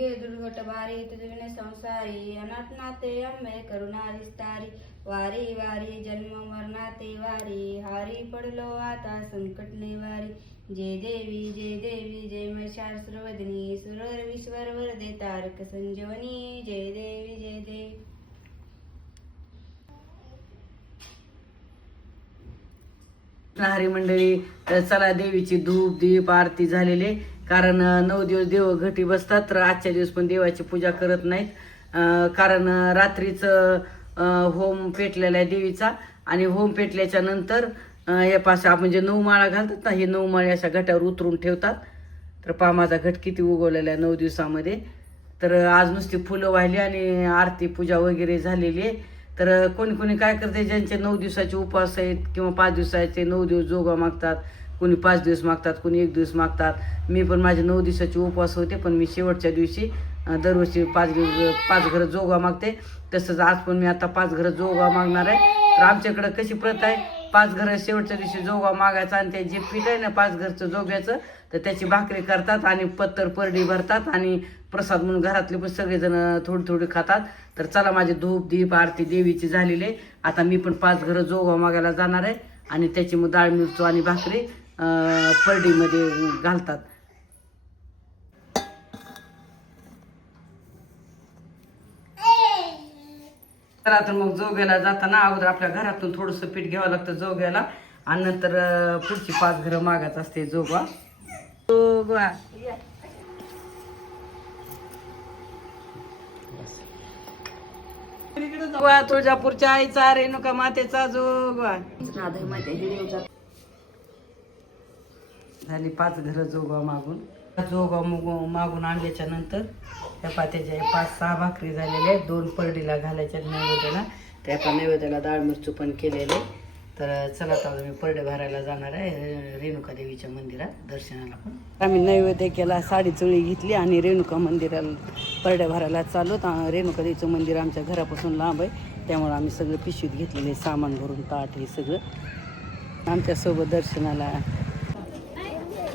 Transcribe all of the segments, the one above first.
दुर्गे दुर्गट बारी तुझविने संसारी अनाथ नाते अंबे करुणा विस्तारी वारी वारी जन्म मरणाते वारी हारी पडलो आता संकट निवारी. जय देवी जय देवी जय महिषार सुरवदिनी सुरर विश्वर वरदे तारक संजीवनी. जय देवी जय देवी. हरी मंडळी चला देवीची धूप दीप आरती झालेली कारण नऊ दिवस देव घटी बसतात तर आजच्या दिवस पण देवाची पूजा करत नाहीत. कारण रात्रीचं रात्रीच होम पेटलेला आहे देवीचा आणि होम पेटल्याच्या नंतर अं, हे पास आपण जे नऊ माळा घालतात ना हे नऊ माळे अशा घटावर उतरून ठेवतात. तर पहा माझा घट किती उगवलेला आहे नऊ दिवसामध्ये. तर आज नुसती फुलं वाहिली आणि आरती पूजा वगैरे झालेली आहे. तर कोणी कोणी काय करते ज्यांचे नऊ दिवसाचे उपवास आहेत किंवा पाच दिवसाचे नऊ दिवस जोगा मागतात कोणी पाच दिवस मागतात कोणी एक दिवस मागतात. मी पण माझे नऊ दिवसाचे उपवास होते पण मी शेवटच्या दिवशी दरवर्षी पाच दिवस पाच घरं जोगा मागते. तसंच आज पण मी आता पाच घरं जोगा मागणार आहे. तर आमच्याकडं कशी प्रथा आहे? पाच घरं शेवटच्या दिवशी जोगा मागायचा आणि ते जे पीठ आहे ना पाच घरचं जोग्याचं तर त्याची भाकरी करतात आणि पत्तर परडी भरतात आणि प्रसाद म्हणून घरातले पण सगळेजण थोडी थोडी खातात. तर चला माझे धूप दीप आरती देवीची झालेली आहे. आता मी पण पाच घरं जोगा मागायला जाणार आहे आणि त्याची मग डाळ मिरचू आणि भाकरी परडीमध्ये घालतात. तर मग जोग्याला जाताना अगोदर आपल्या घरातून थोडंसं पीठ घ्यावं लागतं जोग्याला. आणि नंतर पुढची पाच घरं मागत असते जोगा. जोगा. तुळजापूरच्या आईचा रेणुका मातेचा जोगवा झाली. पाच घरं जोगवा मागून. जोगवा मुग मागून आणल्याच्या नंतर त्या पात्याच्या पाच सहा भाकरी झालेल्या आहेत. दोन परडीला घालायच्या नैवेद्याला. त्या पण नैवेद्याला डाळ मिरचू पण केलेले तर चला आता मी परडे भरायला जाणार आहे रेणुका देवीच्या मंदिरात दर्शनाला पण. आम्ही नैवेद्य केला साडी चुळी घेतली आणि रेणुका मंदिराला परड्या भरायला चालू रेणुका देवीचं मंदिर आमच्या घरापासून लांब आहे. त्यामुळे आम्ही सगळं पिशवीत घेतलेले सामान भरून ताट हे सगळं आमच्यासोबत दर्शनाला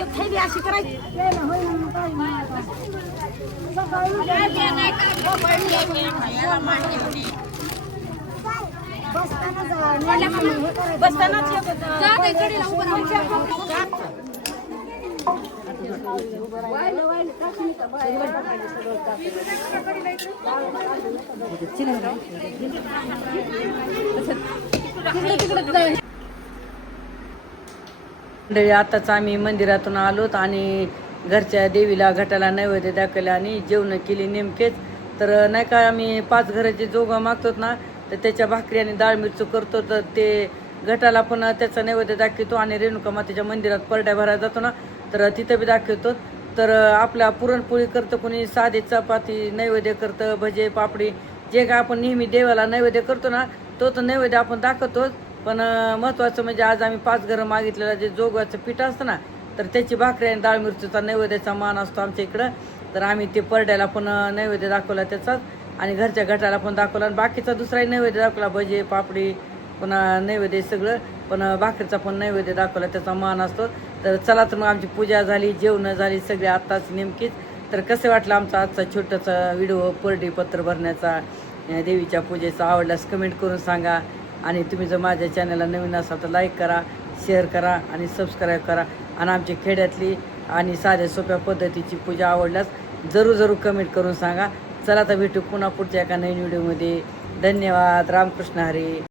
एक थैली अशी करायची. बसतानाच तिकडे तिकडे. मंडळी आताच आम्ही मंदिरातून आलोत आणि घरच्या देवीला घटाला नैवेद्य दाखवले आणि जेवण केली नेमकेच. तर नाही का आम्ही पाच घराचे जोगा मागतो ना तर त्याच्या भाकरी आणि डाळ मिरचू करतो तर ते घटाला पण त्याचा नैवेद्य दाखवतो आणि रेणुका मातेच्या मंदिरात परड्या भरायला जातो ना तर तिथं बी दाखवतो. तर आपल्या पुरणपोळी करतं कोणी साधे चपाती नैवेद्य करतं भजे पापडी जे काय आपण नेहमी देवाला नैवेद्य करतो ना तो तर नैवेद्य आपण दाखवतोच. पण महत्त्वाचं महत्वाचं म्हणजे आज आम्ही पाच घरं मागितलेलं जे जोगवाचं पीठ असतं ना तर त्याची भाकरी आणि डाळ मिरचीचा नैवेद्याचा मान असतो आमच्या इकडं. तर आम्ही ते परड्याला पण नैवेद्य दाखवला त्याचाच आणि घरच्या घटाला पण दाखवला आणि बाकीचा दुसराही नैवेद्य दाखवला भजे पापडी पुन्हा नैवेद्य सगळं. पण भाकरीचा पण नैवेद्य दाखवला त्याचा मान असतो. तर चला तर मग आमची पूजा झाली जेवणं झाली सगळी आत्ताच नेमकीच. तर कसं वाटलं आमचा आजचा छोटासा व्हिडिओ परडी पत्र भरण्याचा देवीच्या पूजेचा आवडल्यास कमेंट करून सांगा. आणि तुम्ही जर माझ्या चॅनलला नवीन असाल तर लाईक करा शेअर करा आणि सबस्क्राईब करा. आणि आमची खेड्यातली आणि साध्या सोप्या पद्धतीची पूजा आवडल्यास जरूर जरूर कमेंट करून सांगा. चला तर भेटू पुन्हा पुढच्या एका नवीन व्हिडिओमध्ये धन्यवाद. रामकृष्ण हरी.